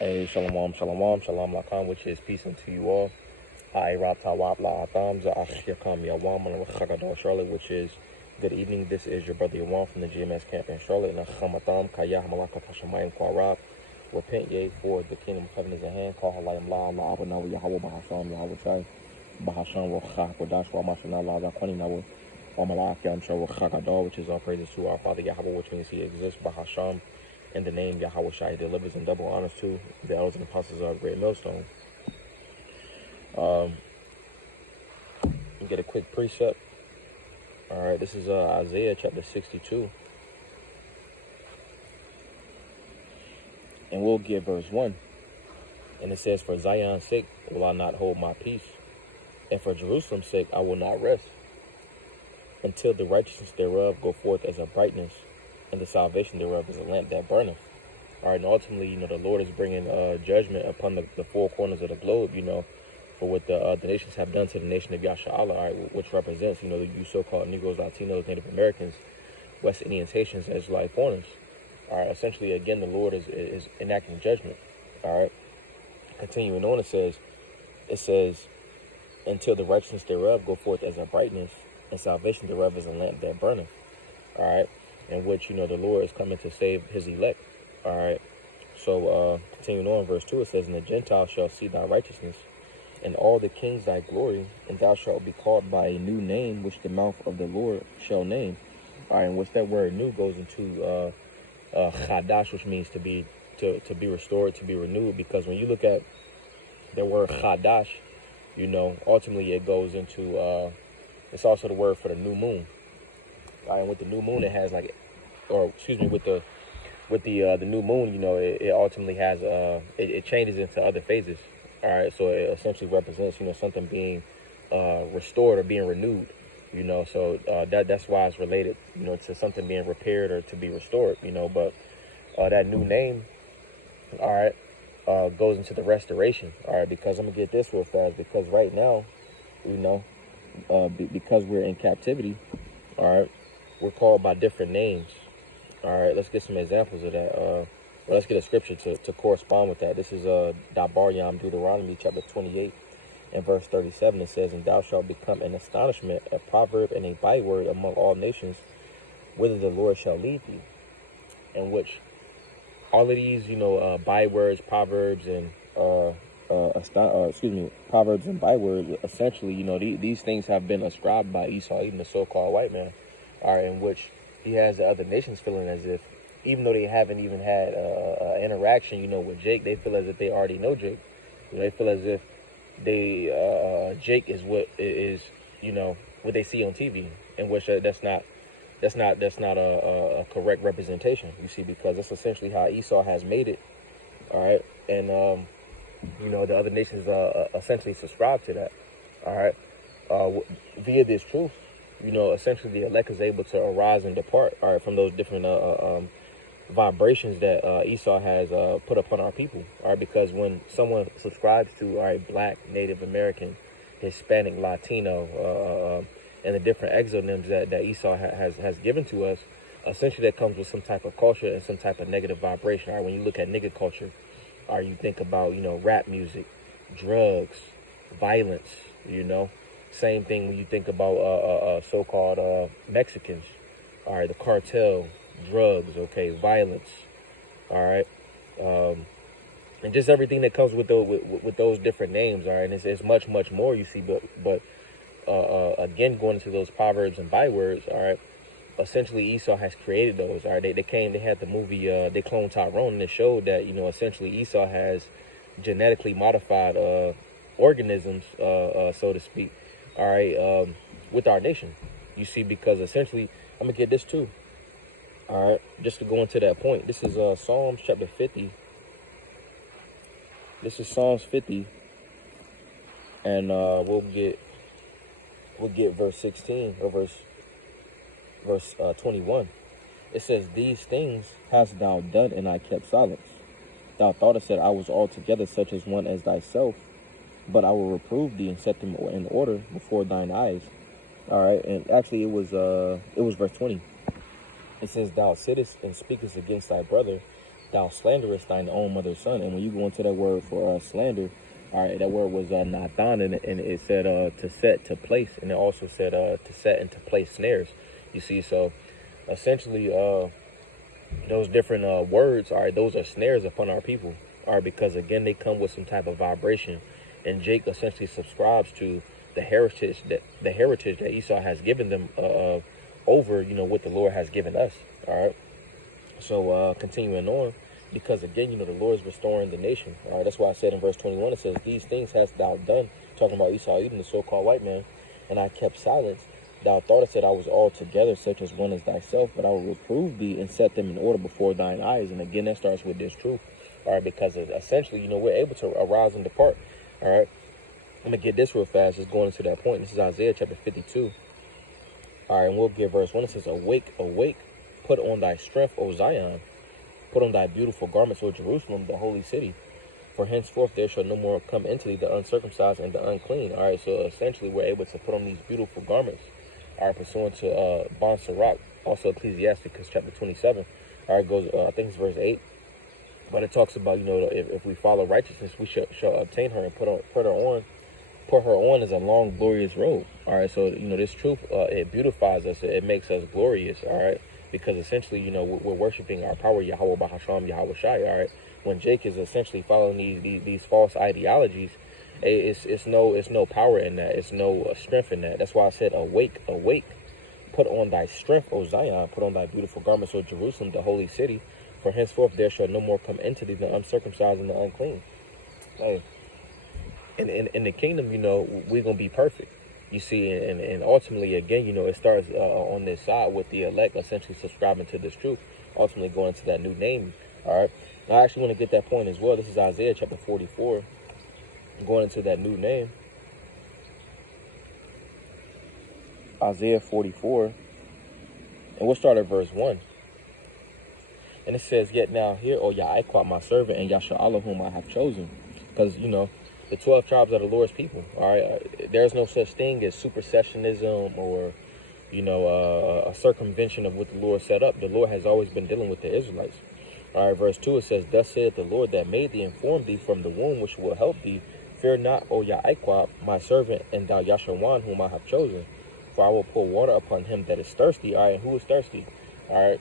Hey, shalom, shalom, shalom lakam, which is peace unto you all. Ha'erat tawab la'atam, za'ashiyakam yawam, and Charlotte, which is good evening. This is your brother Yawan from the GMS camp in Charlotte. Nachamatam, kayah malakat hashamayim kwarab. Repent ye, for the kingdom of heaven is at hand. Call halayim la'ala abanawa Yahweh bahasham Yahweh shai. Bahasham wachach wadash wa'mashana la'zakwani nawa. Wamalak shah wachakadar, which is all praises to our Father Yahweh, which means he exists. Bahasham. In the name Yahweh Shai delivers and double honors to the elders and apostles of Great Millstone. Get a quick precept. All right, this is Isaiah chapter 62. And we'll get verse 1. And it says, for Zion's sake will I not hold my peace, and for Jerusalem's sake I will not rest, until the righteousness thereof go forth as a brightness, and the salvation thereof is a lamp that burneth. All right, and ultimately, the Lord is bringing judgment upon the four corners of the globe, for what the nations have done to the nation of Yasha'Allah, all right, which represents, you so-called Negroes, Latinos, Native Americans, West Indians, Haitians, as life foreigners. All right, essentially, again, the Lord is enacting judgment. All right, continuing on, it says, until the righteousness thereof go forth as a brightness, and salvation thereof is a lamp that burneth. All right, in which, the Lord is coming to save his elect. All right, so continuing on, verse 2, it says, and the Gentiles shall see thy righteousness, and all the kings thy glory, and thou shalt be called by a new name, which the mouth of the Lord shall name. All right, and which that word new goes into chadash, which means to be restored, to be renewed, because when you look at the word chadash, ultimately it goes into, it's also the word for the new moon. All right, and with the new moon, it has with the new moon, it ultimately has it changes into other phases. All right, so it essentially represents something being restored or being renewed. So that's why it's related to something being repaired or to be restored. But that new name, all right, goes into the restoration. All right, because I'm gonna get this real fast, because right now, because we're in captivity, all right, we're called by different names. All right, let's get some examples of that. Let's get a scripture to correspond with that. This is Dabar Yam, Deuteronomy chapter 28 and verse 37. It says, and thou shalt become an astonishment, a proverb, and a byword among all nations, whither the Lord shall lead thee. In which all of these, bywords, proverbs, and proverbs and bywords, essentially, these things have been ascribed by Esau, even the so-called white man. All right, in which he has the other nations feeling as if, even though they haven't even had an interaction, with Jake, they feel as if they already know Jake. They feel as if Jake is what is, what they see on TV, in which that's not a correct representation. You see, because that's essentially how Esau has made it. All right, and the other nations essentially subscribe to that. All right, via this truth. Essentially the elect is able to arise and depart, all right, from those different vibrations that Esau has put upon our people, all right, because when someone subscribes to, all right, Black, Native American, Hispanic, Latino, and the different exonyms that Esau has given to us, essentially that comes with some type of culture and some type of negative vibration. All right, when you look at nigga culture, all right, you think about, rap music, drugs, violence, Same thing when you think about so-called Mexicans. All right, the cartel, drugs, okay, violence. All right, and just everything that comes with those different names. All right, and it's much more. You see, but again, going into those proverbs and bywords. All right, essentially Esau has created those. All right, they had the movie. They cloned Tyrone, and it showed that essentially Esau has genetically modified organisms, so to speak. All right, with our nation, you see, because essentially, I'm gonna get this too. All right, just to go into that point, this is Psalms chapter 50. This is Psalms 50, and we'll get verse 16 or verse 21. It says, "These things hast thou done, and I kept silence. Thou thoughtest that I was altogether such as one as thyself. But I will reprove thee and set them in order before thine eyes." All right, and actually it was verse 20. It says, "Thou sittest and speakest against thy brother, thou slanderest thine own mother's son. And when you go into that word for slander, all right, that word was nathan, and it said to set, to place, and it also said to set and to place snares. You see, so essentially those different words, all right, those are snares upon our people, all right, because again they come with some type of vibration, and Jake essentially subscribes to the heritage that Esau has given them over, you know, what the Lord has given us. All right. So continuing on, because again, you know, the Lord is restoring the nation. All right. That's why I said in verse 21, it says, "These things hast thou done," talking about Esau, even the so-called white man, "and I kept silence. Thou thoughtest that I was altogether such as one as thyself, but I will reprove thee and set them in order before thine eyes." And again, that starts with this truth. All right. Because essentially, you know, we're able to arise and depart. All right. I'm going to get this real fast, just going into that point. This is Isaiah chapter 52. All right, and we'll get verse 1. It says, "Awake, awake, put on thy strength, O Zion. Put on thy beautiful garments, O Jerusalem, the holy city. For henceforth there shall no more come into thee the uncircumcised and the unclean." All right, so essentially we're able to put on these beautiful garments. All right, pursuant to Bon Sirach, also Ecclesiasticus chapter 27. All right, goes, I think it's verse 8. But it talks about, you know, if we follow righteousness, we shall obtain her and put her on as a long, glorious robe. All right, so, you know, this truth, it beautifies us. It makes us glorious, all right, because essentially, you know, we're worshiping our power, Yahweh Bahasham, Yahweh Shai, all right. When Jake is essentially following these false ideologies, it's no power in that. It's no strength in that. That's why I said, "Awake, awake, put on thy strength, O Zion, put on thy beautiful garments, O Jerusalem, the holy city. For henceforth there shall no more come into thee the uncircumcised and the unclean." Hey. In the kingdom, you know, we're going to be perfect. You see, and ultimately, again, you know, it starts on this side with the elect essentially subscribing to this truth, ultimately going to that new name. All right. Now, I actually want to get that point as well. This is Isaiah chapter 44, going into that new name. Isaiah 44, and we'll start at verse 1. And it says, "Yet now hear, O Ya'aquah, my servant, and Yasha'Allah, whom I have chosen." Because, you know, the 12 tribes are the Lord's people. All right. There's no such thing as supersessionism or, you know, a circumvention of what the Lord set up. The Lord has always been dealing with the Israelites. All right. Verse 2, it says, "Thus saith the Lord that made thee and formed thee from the womb, which will help thee. Fear not, O Ya'aquah, my servant, and thou Yashawan, whom I have chosen. For I will pour water upon him that is thirsty." All right. And who is thirsty? All right.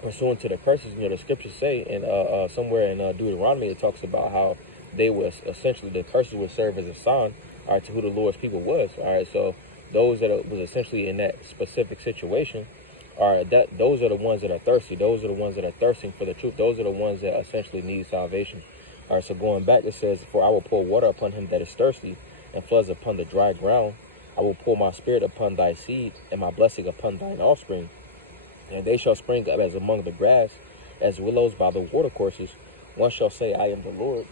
Pursuant to the curses, you know, the scriptures say, and somewhere in Deuteronomy, it talks about how they was essentially, the curses would serve as a sign, all right, to who the Lord's people was. All right, so those that was essentially in that specific situation, all right, those are the ones that are thirsty. Those are the ones that are thirsting for the truth. Those are the ones that essentially need salvation. All right, so going back, it says, "For I will pour water upon him that is thirsty, and floods upon the dry ground. I will pour my spirit upon thy seed, and my blessing upon thine offspring. And they shall spring up as among the grass, as willows by the watercourses. One shall say, I am the Lord.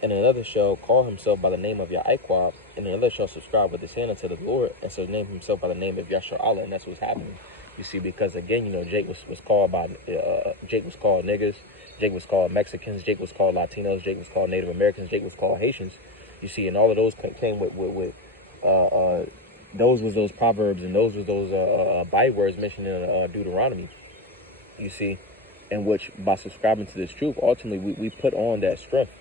And another shall call himself by the name of Ya'aquah, and another shall subscribe with his hand unto the Lord, and shall name himself by the name of Yasha'Allah." And that's what's happening. You see, because again, you know, Jake was called niggas, Jake was called Mexicans, Jake was called Latinos, Jake was called Native Americans, Jake was called Haitians. You see, and all of those came with those was those proverbs, and those was those bywords mentioned in Deuteronomy. You see, in which by subscribing to this truth, ultimately we put on that strength.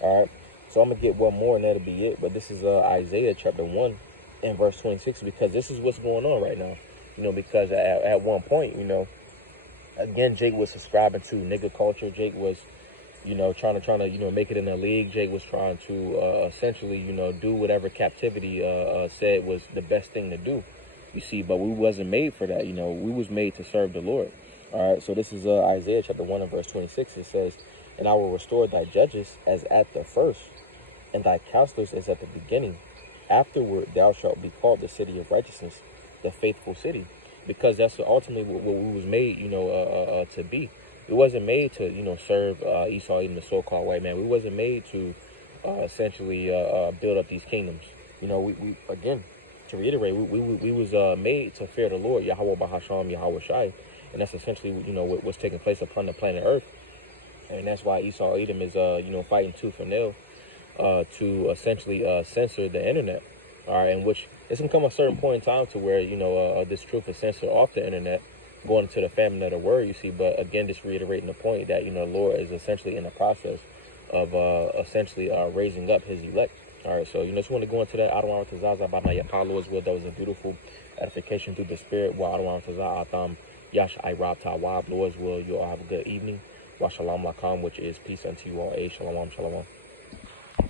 All right, so I'm gonna get one more, and that'll be it. But this is Isaiah chapter 1 and verse 26, because this is what's going on right now. You know, because at one point, you know, again, Jake was subscribing to nigga culture. Jake was, you know, trying to you know, make it in the league. Jake was trying to essentially, you know, do whatever captivity said was the best thing to do. You see, but we wasn't made for that. You know, we was made to serve the Lord. All right, so this is Isaiah chapter 1 and verse 26. It says, "And I will restore thy judges as at the first, and thy counselors as at the beginning. Afterward thou shalt be called the city of righteousness, the faithful city." Because that's ultimately what we was made, you know, to be. We wasn't made to, you know, serve Esau, even the so-called white man. We wasn't made to essentially build up these kingdoms. You know, we again, to reiterate, we was made to fear the Lord, Yahweh Bahasham, Yahweh Shai. And that's essentially, you know, what's taking place upon the planet Earth. And that's why Esau Edom is, you know, fighting tooth and nail to essentially censor the internet. All right, in which it's going to come a certain point in time to where, you know, this truth is censored off the internet. going into the famine of the word, you see. But again, just reiterating the point that, the Lord is essentially in the process of essentially raising up his elect. All right, so just want to go into that. Adawan Tazaza Banaya Lord's will. That was a beautiful edification through the spirit. Wa Adawan Tazaza Atam Yash I Rab Tawab. Lord's will. You all have a good evening. Wa Shalom Lakam, which is peace unto you all. A Shalom Shalom.